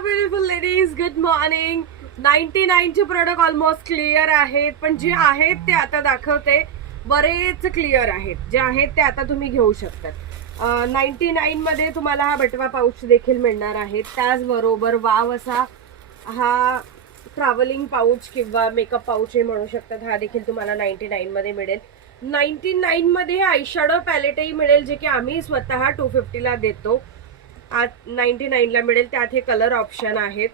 Beautiful ladies, good morning. 99 चे product almost clear आहेत, पण जे आहेत ते आता दाखवते बरेच क्लिअर आहेत. जे आहेत ते आता तुम्ही घेऊ शकतात. 99 मध्ये तुम्हाला हा बटवा पाऊच देखील मिळणार आहे. त्याचबरोबर वाव असा हा ट्रॅव्हलिंग पाऊच किंवा मेकअप पाऊच हे म्हणू शकतात, हा देखील तुम्हाला 99 मध्ये मिळेल. 99 मध्ये आयशॅडो पॅलेटही मिळेल, जे की आम्ही स्वतः 250 ला देतो. आज 99 ला मिळेल. त्यात हे कलर ऑप्शन आहेत.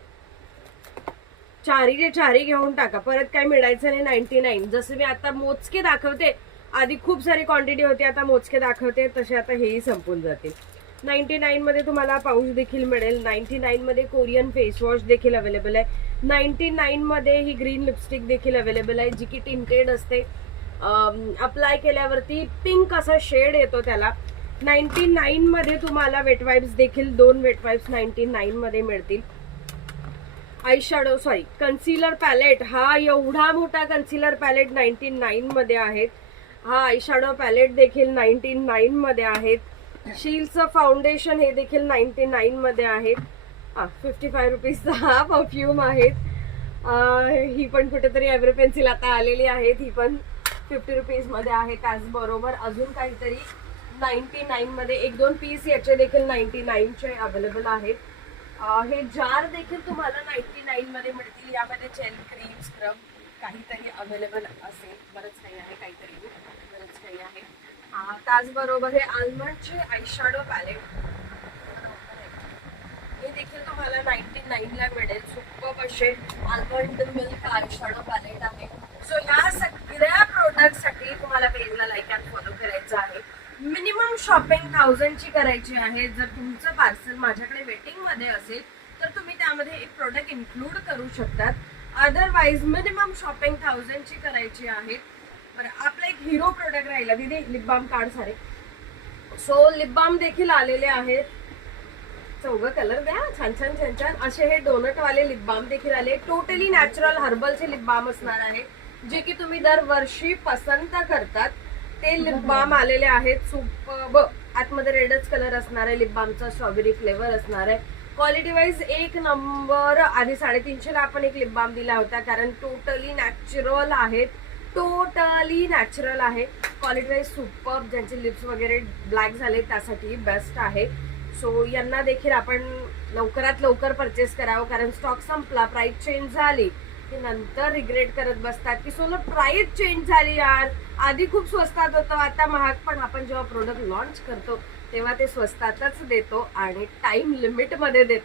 चारी घेऊन टाका, परत काय मिळायचं नाही. 99 जसं मी आता मोजके दाखवते, आधी खूप सारी क्वांटिटी होती, आता मोजके दाखवते, तसे आता हेही संपून जातील. 99 मध्ये तुम्हाला पाऊच देखील मिळेल. 99 मध्ये कोरियन फेस वॉश देखील अवेलेबल आहे. 99 मध्ये ही ग्रीन लिपस्टिक देखील अवेलेबल आहे, जी की टिंटेड असते. अप्लाय केल्यावरती पिंक असा शेड येतो त्याला. 99 मध्ये तुम्हाला वेट वाइप्स देखील 2 वेट वाइप्स 99 मध्ये मिळतील. कन्सिलर पॅलेट, हा एवढा मोठा कन्सिलर पॅलेट 99 मध्ये आहेत. हा आयशॅडो पॅलेट देखील 99 मध्ये आहेत. शील्डचं फाउंडेशन हे देखील 99 मध्ये आहेत. 55 रुपीजचा हा परफ्यूम आहेत. ही पण कुठेतरी एव्हरी पेन्सिल आता आलेली आहेत, ही पण 50 रुपीज मध्ये आहे. त्याचबरोबर अजून काहीतरी 99 मध्ये 1-2 पीस याचे देखील 99 चे अवेलेबल आहेत. हे जार देखील तुम्हाला 99 मध्ये मिळतील. यामध्ये जेल, क्रीम, स्क्रब काहीतरी अवेलेबल असेल. बरंच काही आहे, काहीतरी बरंच काही आहे. त्याचबरोबर हे आल्मंडचे आयशॅडो पॅलेट, हे देखील तुम्हाला 99 ला मिळेल. सुपर असे आल्मंड मिल्क आयशॅडो पॅलेट आहे. सो ह्या सगळ्या प्रोडक्ट साठी तुम्हाला पेजला लाईक अँड फॉलो करायचं आहे. मिनिमम शॉपिंग 1000 ची करायची आहे. जर तुमचं पार्सल माझ्याकडे वेटिंग मध्ये असेल तर तुम्ही त्यामध्ये एक प्रोडक्ट इन्क्लूड करू शकतात. अदरवाइज मिनिमम शॉपिंग 1000 ची करायची आहे. बरं, आपला एक हिरो प्रोडक्ट राहिला दीदी, लिप बाम कार्ड सारे. सो लिप बाम देखील आलेले आहेत. 4 कलर द्या, छान छान छान छान असे हे डोनट वाले लिप बाम देखील आले. टोटली नॅचरल हर्बलचे लिप बाम असणार आहे, जे की तुम्ही दरवर्षी पसंत करतात ते लिप बाम आलेले आहेत. सुपर्ब. आतमध्ये रेडच कलर असणार आहे. लिप बामचा स्ट्रॉबेरी फ्लेवर असणार आहे. क्वालिटी वाईज एक नंबर. आधी 350 ला आपण एक लिप बाम दिला होता, कारण टोटली नॅचरल आहेत. टोटली नॅचरल आहे. Quality wise superb. ज्यांचे लिप्स वगैरे ब्लॅक झाले त्यासाठी बेस्ट आहे. सो यांना देखील आपण लवकरात लवकर परचेस करावं, कारण स्टॉक संपला, प्राइस चेंज झाली की नंतर रिग्रेट करत बसतात की सोनं प्राइस चेंज झाली यार, आधी खूप स्वस्तात होतं आता महाग. पण आपण जेव्हा प्रोडक्ट लॉन्च करतो तेव्हा ते स्वस्तातच देतो आणि टाइम लिमिट मध्ये देतो.